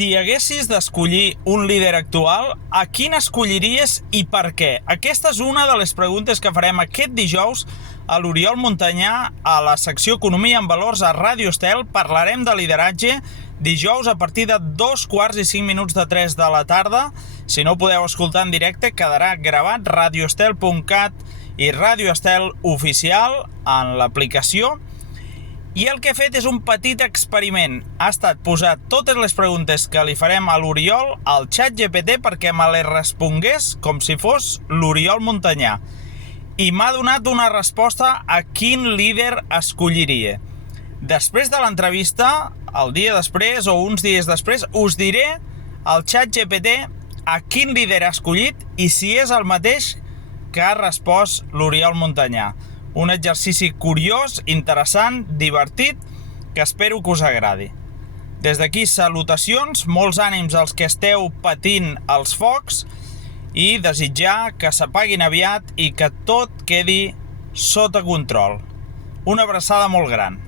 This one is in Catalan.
Si haguessis d'escollir un líder actual, a quin escolliries i per què? Aquesta és una de les preguntes que farem aquest dijous a l'Oriol Montanyà a la secció Economia en Valors a Ràdio Estel. Parlarem de lideratge dijous a partir de 2:45 de la tarda. Si no ho podeu escoltar en directe, quedarà gravat radioestel.cat i Ràdio Estel oficial en l'aplicació. I el que he fet és un petit experiment. Ha estat posar totes les preguntes que li farem a l'Oriol al ChatGPT perquè me les respongués com si fos l'Oriol Montanyà. I m'ha donat una resposta a quin líder escolliria. Després de l'entrevista, el dia després o uns dies després, us diré al ChatGPT a quin líder ha escollit i si és el mateix que ha respost l'Oriol Montanyà. Un exercici curiós, interessant, divertit, que espero que us agradi. Des d'aquí, salutacions, molts ànims als que esteu patint els focs i desitjar que s'apaguin aviat i que tot quedi sota control. Una abraçada molt gran.